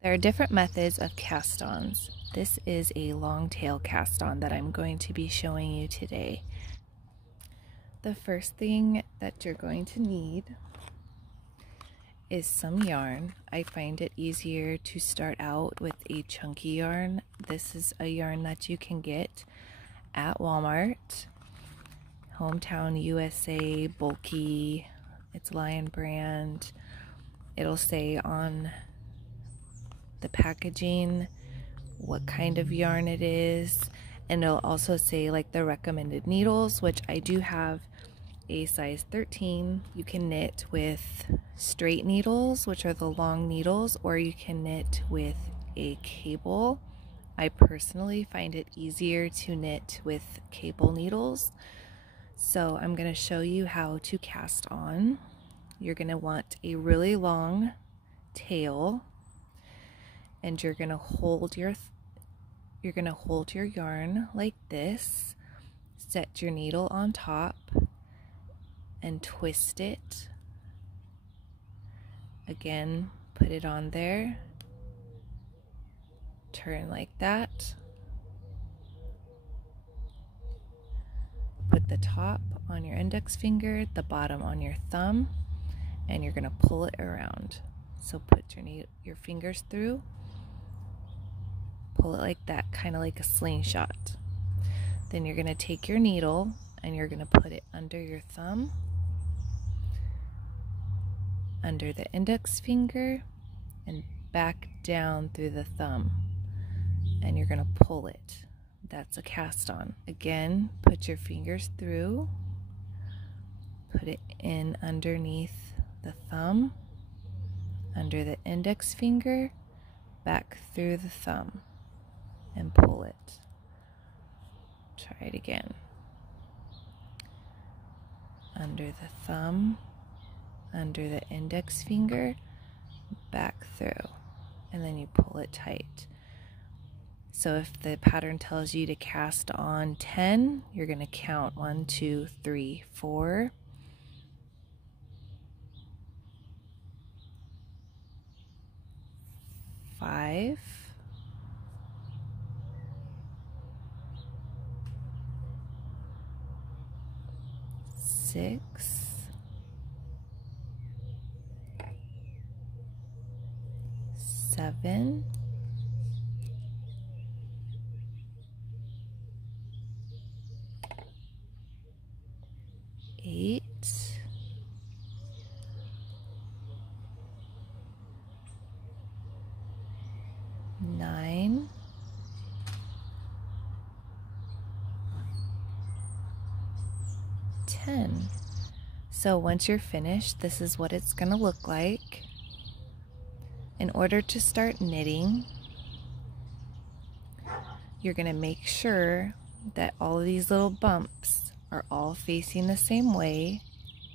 There are different methods of cast-ons. This is a long tail cast-on that I'm going to be showing you today. The first thing that you're going to need is some yarn. I find it easier to start out with a chunky yarn. This is a yarn that you can get at Walmart. Hometown USA, bulky, it's Lion brand. It'll say on the packaging what kind of yarn it is, and it'll also say like the recommended needles, which I do have a size 13. You can knit with straight needles, which are the long needles, or you can knit with a cable. I personally find it easier to knit with cable needles, so I'm going to show you how to cast on. You're going to want a really long tail, and you're going to hold your yarn like this. Set your needle on top and twist it. Again, put it on there. Turn like that. Put the top on your index finger, the bottom on your thumb, and you're going to pull it around. So put your fingers through. Pull it like that, kind of like a slingshot. Then you're going to take your needle and you're going to put it under your thumb, under the index finger, and back down through the thumb. And you're going to pull it. That's a cast on. Again, put your fingers through, put it in underneath the thumb, under the index finger, back through the thumb, and pull it. Try it again. Under the thumb, under the index finger, back through, and then you pull it tight. So if the pattern tells you to cast on 10, you're going to count 1, 2, 3, 4. 5. 6. 7. 8. 9. 10. So once you're finished, this is what it's going to look like. In order to start knitting, you're going to make sure that all of these little bumps are all facing the same way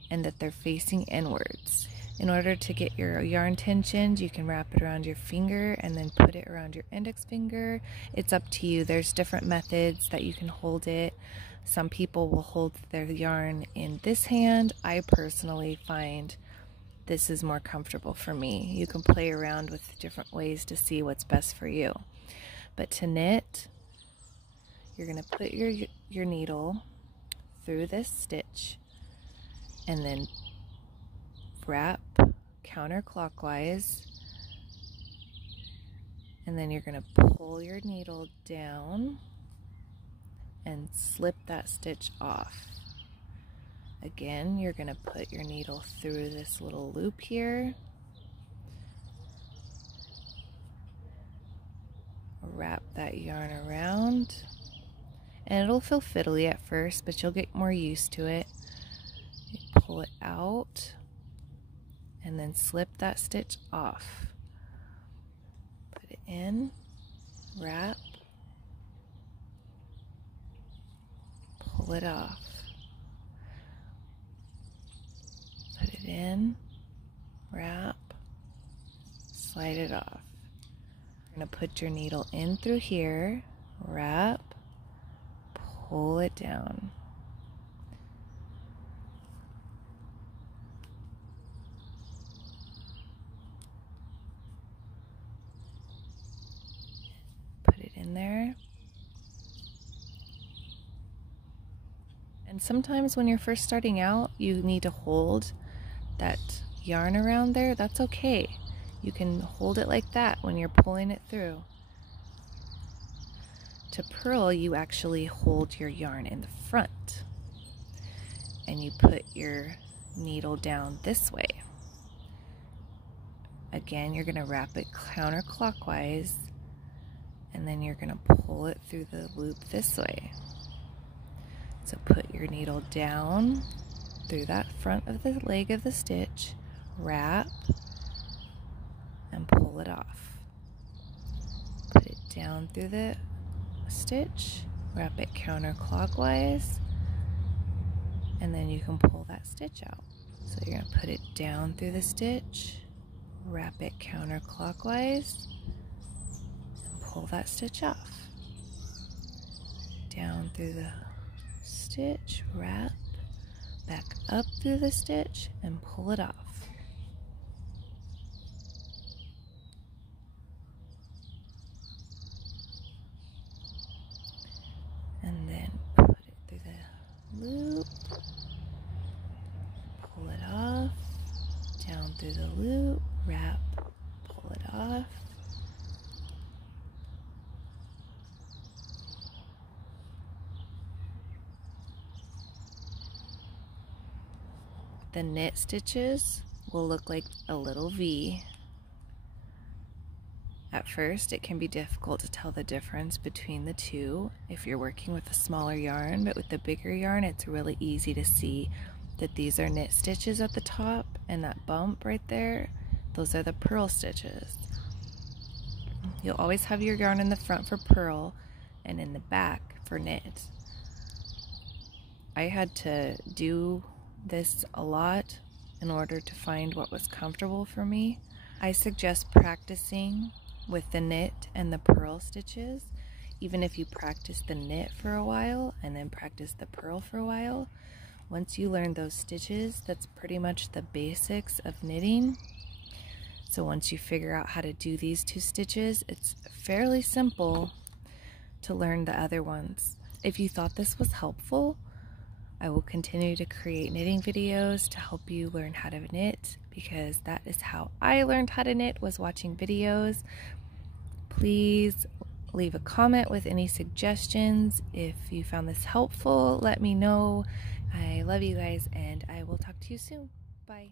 and that they're facing inwards. In order to get your yarn tensioned, you can wrap it around your finger and then put it around your index finger. It's up to you. There's different methods that you can hold it. Some people will hold their yarn in this hand. I personally find this is more comfortable for me. You can play around with different ways to see what's best for you. But to knit, you're going to put your needle through this stitch and then wrap counterclockwise, and then you're going to pull your needle down and slip that stitch off. Again, you're going to put your needle through this little loop here, wrap that yarn around, and it'll feel fiddly at first, but you'll get more used to it. You pull it out and then slip that stitch off. Put it in, wrap, pull it off. Put it in, wrap, slide it off. You're going to put your needle in through here, wrap, pull it down. in there. And sometimes when you're first starting out, you need to hold that yarn around there. That's okay. You can hold it like that when you're pulling it through. To purl, you actually hold your yarn in the front and you put your needle down this way. Again, you're going to wrap it counterclockwise and then you're going to pull it through the loop this way. So put your needle down through that front of the leg of the stitch, wrap, and pull it off. Put it down through the stitch, wrap it counterclockwise, and then you can pull that stitch out. So you're going to put it down through the stitch, wrap it counterclockwise, and pull that stitch off. Down through the stitch, wrap, back up through the stitch, and pull it off. And then put it through the loop, pull it off, down through the loop, wrap, pull it off. The knit stitches will look like a little V. At first, it can be difficult to tell the difference between the two if you're working with a smaller yarn, but with the bigger yarn, it's really easy to see that these are knit stitches at the top, and that bump right there, those are the purl stitches. You'll always have your yarn in the front for purl and in the back for knit. I had to do this a lot in order to find what was comfortable for me. I suggest practicing with the knit and the purl stitches, even if you practice the knit for a while and then practice the purl for a while. Once you learn those stitches, that's pretty much the basics of knitting. So once you figure out how to do these two stitches, it's fairly simple to learn the other ones. If you thought this was helpful, I will continue to create knitting videos to help you learn how to knit, because that is how I learned how to knit, was watching videos. Please leave a comment with any suggestions. If you found this helpful, let me know. I love you guys, and I will talk to you soon. Bye.